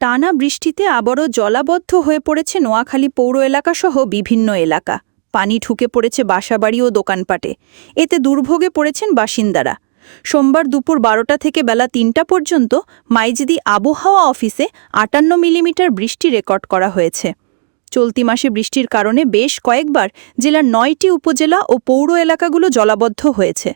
টানা বৃষ্টিতে আবারও জলাবদ্ধ হয়ে পড়েছে নোয়াখালী পৌর এলাকাসহ বিভিন্ন এলাকা। পানি ঠুকে পড়েছে বাসাবাড়ি ও দোকানপাটে। এতে দুর্ভোগে পড়েছেন বাসিন্দারা। সোমবার দুপুর বারোটা থেকে বেলা তিনটা পর্যন্ত মাইজদি আবহাওয়া অফিসে আটান্ন মিলিমিটার বৃষ্টি রেকর্ড করা হয়েছে। চলতি মাসে বৃষ্টির কারণে বেশ কয়েকবার জেলার নয়টি উপজেলা ও পৌর এলাকাগুলো জলাবদ্ধ হয়েছে।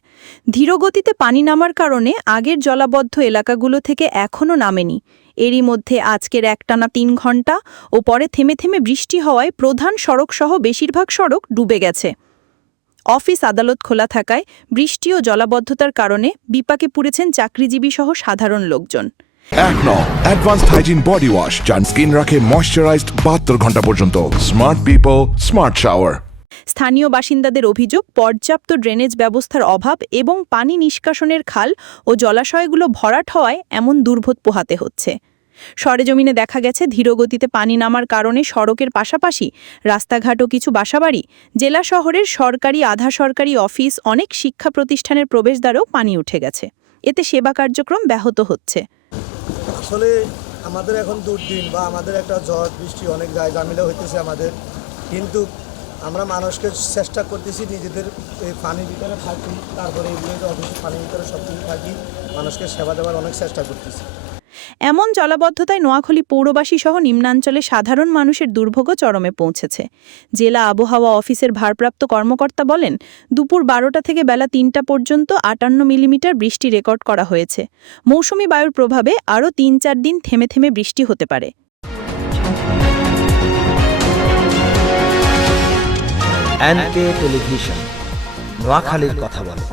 ধীরগতিতে পানি নামার কারণে আগের জলাবদ্ধ এলাকাগুলো থেকে এখনও নামেনি। এরই মধ্যে আজকের একটানা তিন ঘণ্টা ও পরে থেমে থেমে বৃষ্টি হওয়ায় প্রধান সড়কসহ বেশিরভাগ সড়ক ডুবে গেছে। অফিস আদালত খোলা থাকায় বৃষ্টি ও জলাবদ্ধতার কারণে বিপাকে পুড়েছেন চাকরিজীবী সহ সাধারণ লোকজন। এক ন হাইজিন বডি ওয়াশ যান স্কিন রাখে ময়শ্চারাইজড বাহাত্তর ঘণ্টা পর্যন্ত। স্মার্ট পিপল স্মার্ট শাওয়ার স্থানীয় বাসিন্দাদের অভিযোগ, পর্যাপ্ত ড্রেনেজ ব্যবস্থার অভাব এবং পানি নিষ্কাশনের খাল ও জলাশয়গুলো ভরাট হওয়ায় এমন দুর্ভোগ পোহাতে হচ্ছে। সরেজমিনে দেখা গেছে, ধীরগতিতে পানি নামার কারণে সড়কের পাশাপাশি রাস্তাঘাট ও কিছু বাসাবাড়ি, জেলা শহরের সরকারি, আধা সরকারি অফিস, অনেক শিক্ষা প্রতিষ্ঠানের প্রবেশদ্বারেও পানি উঠে গেছে। এতে সেবা কার্যক্রম ব্যাহত হচ্ছে। আসলে আমাদের এখন দুর্দিন বা আমাদের একটা ঝড়, বৃষ্টি, অনেক যায় জামিলা হইতেছে আমাদের। কিন্তু আমরা মানুষকে চেষ্টা করতেছি নিজেদের এই পানির ভিতরে থাকি, তারপরে এগুলো অফিসের পানির ভিতরে সব কিছু থাকি, মানুষকে সেবা দেওয়ার অনেক চেষ্টা করতেছি। এমন জলাবদ্ধতায় নোয়াখালী পৌরবাসী সহ নিম্নাঞ্চলে সাধারণ মানুষের দুর্ভোগও চরমে পৌঁছেছে। জেলা আবহাওয়া অফিসের ভারপ্রাপ্ত কর্মকর্তা বলেন, দুপুর বারোটা থেকে বেলা তিনটা পর্যন্ত আটান্ন মিলিমিটার বৃষ্টি রেকর্ড করা হয়েছে। মৌসুমি বায়ুর প্রভাবে আরও তিন চার দিন থেমে থেমে বৃষ্টি হতে পারে। নোয়াখালীর কথা বলে।